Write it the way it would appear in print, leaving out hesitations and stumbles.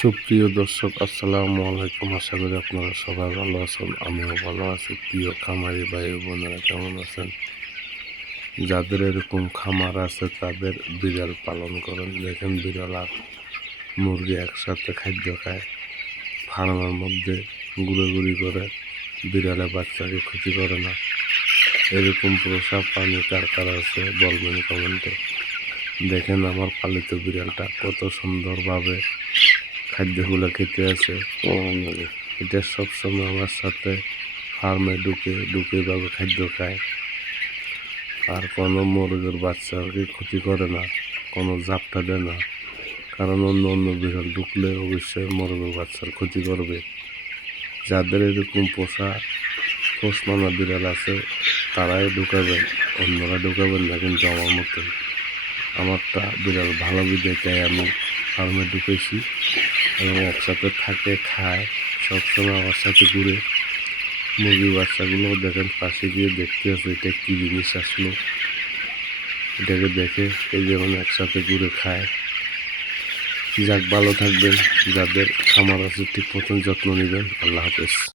সুপ্রিয় দর্শক, আসসালামু আলাইকুম। আশা করি আপনারা সবাই ভালো আছেন, আমিও ভালো আছি। প্রিয় খামারি ভাই বোনেরা কেমন আছেন? যাদের এরকম খামার আছে তাদের বিড়াল পালন করেন। দেখেন, বিড়াল আর মুরগি একসাথে খাদ্য খায়, ফার্মের মধ্যে ঘুরাঘুরি করে, বিড়ালে বাচ্চাকে ক্ষতি করে না। এরকম পোষা প্রাণী কার কার আছে বলবেন কমেন্টে। দেখেন আমার পালিত বিড়ালটা কত সুন্দরভাবে খাদ্যগুলো খেতে আছে। এটা সবসময় আমার সাথে ফার্মে ঢুকে এভাবে খাদ্য খায়, আর কোনো মুরগির বাচ্চাকে ক্ষতি করে না, কোনো ঝাপটা দেয় না। কারণ অন্য বিড়াল ঢুকলে অবশ্যই মুরগির বাচ্চার ক্ষতি করবে। যাদের এরকম পোষ মানা বিড়াল আছে তারাই ঢুকাবেন, অন্যরা ঢুকাবেন না। কিন্তু আমার মতন আমারটা বিড়াল ভালো বিদায়, তাই আমি ফার্মে ঢুকেছি এবং একসাথে থাকে, খায়, সবসময় আমার সাথে ঘুরে। মুরগির বাচ্চাগুলো দেখেন পাশে গিয়ে দেখতে আছে এটা কী জিনিস আসলো, এটাকে দেখে এই যেমন একসাথে ঘুরে খায়। যাক, ভালো থাকবেন। যাদের খামার আছে ঠিক মতন যত্ন নেবেন। আল্লাহ হাফেজ।